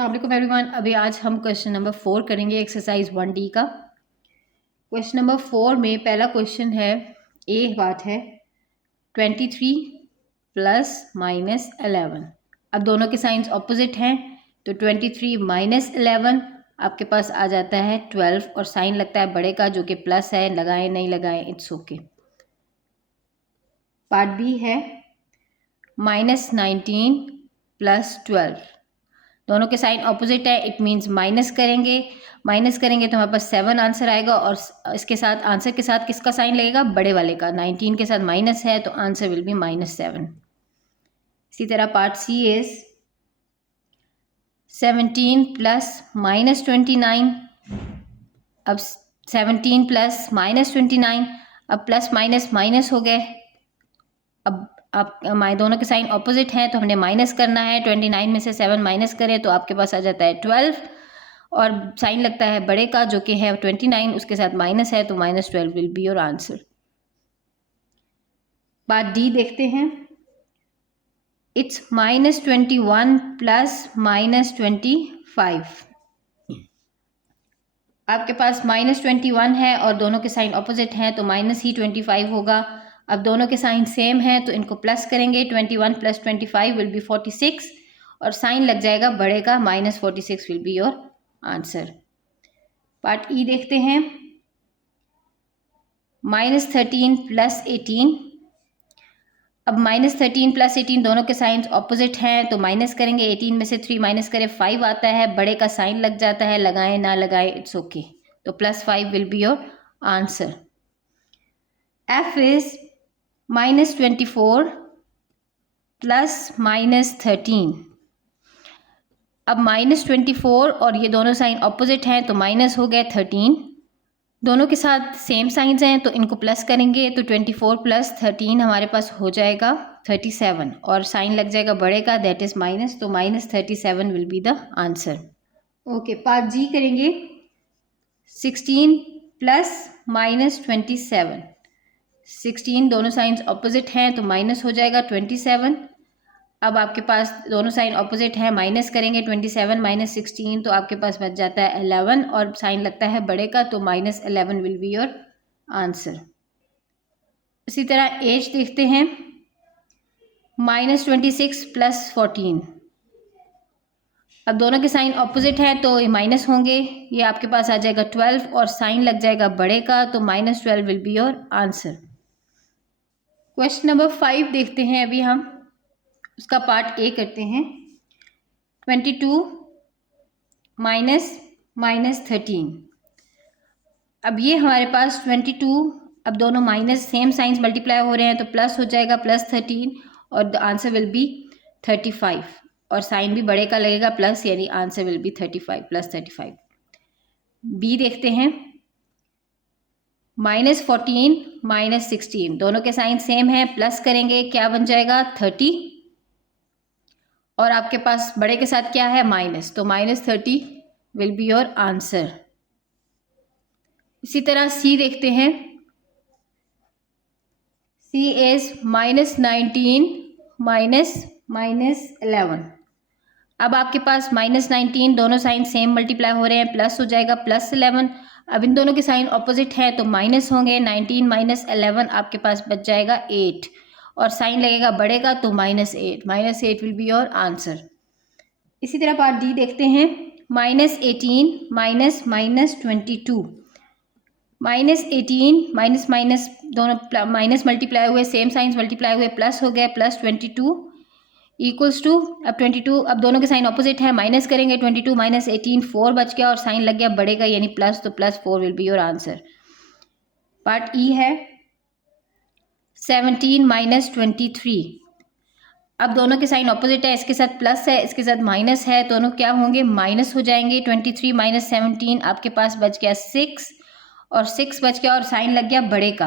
अस्सलाम एवरीवन। अभी आज हम क्वेश्चन नंबर 4 करेंगे एक्सरसाइज 1D का। क्वेश्चन नंबर 4 में पहला क्वेश्चन है, ए बात है 23 प्लस माइनस 11। अब दोनों के साइंस ऑपोजिट हैं तो 23 माइनस 11 आपके पास आ जाता है 12 और साइन लगता है बड़े का जो कि प्लस है। लगाएं नहीं लगाएं इट्स ओके। पार्ट बी है माइनस 19 प्लस 12। दोनों के साइन ऑपोजिट है, इट मीन्स माइनस करेंगे तो हमारे पास 7 आंसर आएगा और इसके साथ आंसर के साथ किसका साइन लगेगा, बड़े वाले का। 19 के साथ माइनस है तो आंसर विल बी -7। इसी तरह पार्ट सी इज 17 प्लस -29। अब 17 प्लस -29, अब प्लस माइनस माइनस हो गए। अब आप दोनों के साइन ऑपोजिट हैं तो हमने माइनस करना है। 29 में से 7 माइनस करें तो आपके पास आ जाता है 12 और साइन लगता है बड़े का जो कि है 29, उसके साथ माइनस है तो -12 will be your answer. Part D देखते हैं। It's -21 plus -25। आपके पास -21 है और दोनों के साइन ऑपोजिट हैं तो -25 होगा। अब दोनों के साइन सेम हैं तो इनको प्लस करेंगे। 21 प्लस 25 विल बी 46 और साइन लग जाएगा बड़े का, -46 will be your answer. Part E देखते हैं। -13 प्लस 18। अब -13 प्लस 18 दोनों के साइंस ऑपोजिट हैं तो माइनस करेंगे। 18 में से 3 माइनस करें 5 आता है, बड़े का साइन लग जाता है। लगाएं ना लगाएं इट्स ओके। तो +5 will be your answer. F is -24 plus -13। अब -24 और ये दोनों साइन ऑपोजिट हैं तो माइनस हो गए 13। दोनों के साथ सेम साइंस हैं तो इनको प्लस करेंगे तो 24 प्लस 13 हमारे पास हो जाएगा 37 और साइन लग जाएगा बड़े का, दैट इज माइनस, तो -37 will be the answer. Okay, part G करेंगे। 16 प्लस -27। 16 दोनों साइंस ऑपोजिट हैं तो माइनस हो जाएगा 27। अब आपके पास दोनों साइन ऑपोजिट हैं, माइनस करेंगे 27 माइनस 16 तो आपके पास बच जाता है 11 और साइन लगता है बड़े का तो -11 विल बी योर आंसर। इसी तरह एज देखते हैं। -26 प्लस 14। अब दोनों के साइन ऑपोजिट हैं तो ये माइनस होंगे। ये आपके पास आ जाएगा 12 और साइन लग जाएगा बड़े का तो -12 will be your answer. Question number 5 देखते हैं अभी हम, उसका पार्ट ए करते हैं। 22 माइनस -13। अब ये हमारे पास 22, अब दोनों माइनस सेम साइंस मल्टीप्लाई हो रहे हैं तो प्लस हो जाएगा +13 और द आंसर विल बी 35 और साइन भी बड़े का लगेगा प्लस, यानी आंसर विल बी 35 +35। बी देखते हैं। -14 -16 दोनों के साइन सेम है, प्लस करेंगे क्या बन जाएगा 30 और आपके पास बड़े के साथ क्या है माइनस, तो -30 विल बी योर आंसर। इसी तरह सी देखते हैं। सी इज -19 -11। अब आपके पास -19 दोनों साइन सेम मल्टीप्लाई हो रहे हैं, प्लस हो जाएगा +11। अब इन दोनों के साइन ऑपोजिट हैं तो माइनस होंगे। 19 -11 आपके पास बच जाएगा 8 और साइन लगेगा बड़े का तो -8 विल बी योर आंसर। इसी तरह पार्ट डी देखते हैं। -18 -22। -18 माइनस माइनस दोनों माइनस मल्टीप्लाई हुए, सेम साइंस मल्टीप्लाई हुए, प्लस हो गए +22 इक्वल्स टू, अब 22, अब दोनों के साइन ऑपोजिट है, माइनस करेंगे 22 -18 4 बच गया और साइन लग गया बड़े का यानी प्लस, तो +4 will be your answer. Part E है 17 -23। अब दोनों के साइन ऑपोजिट है, इसके साथ प्लस है इसके साथ माइनस है, दोनों क्या होंगे माइनस हो जाएंगे। 23 -17 आपके पास बच गया 6 और 6 बच गया और साइन लग गया बड़े का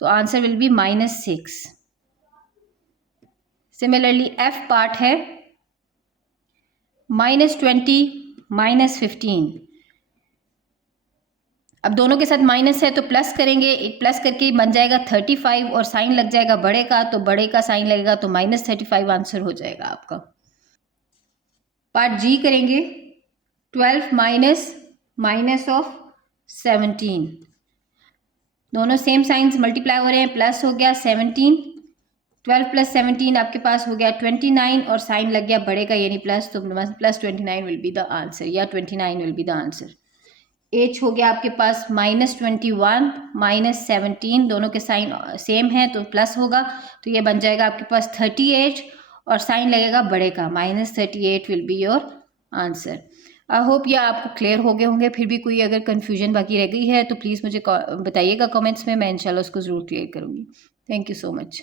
तो answer will be -6। Similarly F part है -20 -15। अब दोनों के साथ माइनस है तो प्लस करेंगे, प्लस करके बन जाएगा 35 और साइन लग जाएगा बड़े का तो बड़े का साइन लगेगा तो -35 आंसर हो जाएगा आपका। पार्ट जी करेंगे। 12 माइनस ऑफ 17, दोनों सेम साइंस मल्टीप्लाई हो रहे हैं, प्लस हो गया 17, 12 प्लस 17 आपके पास हो गया 29 और साइन लग गया बड़े का यानी प्लस, तो plus 29 will be the answer या 29 will be the answer. H हो गया आपके पास -21 -17, दोनों के साइन सेम है तो प्लस होगा, तो ये बन जाएगा आपके पास 38 और साइन लगेगा बड़े का, -38 will be your answer. I hope ये आपको क्लियर हो गए होंगे। फिर भी कोई अगर कन्फ्यूजन बाकी रह गई है तो प्लीज़ मुझे बताइएगा कमेंट्स में, मैं इंशाल्लाह उसको ज़रूर क्लियर करूँगी। Thank you so much.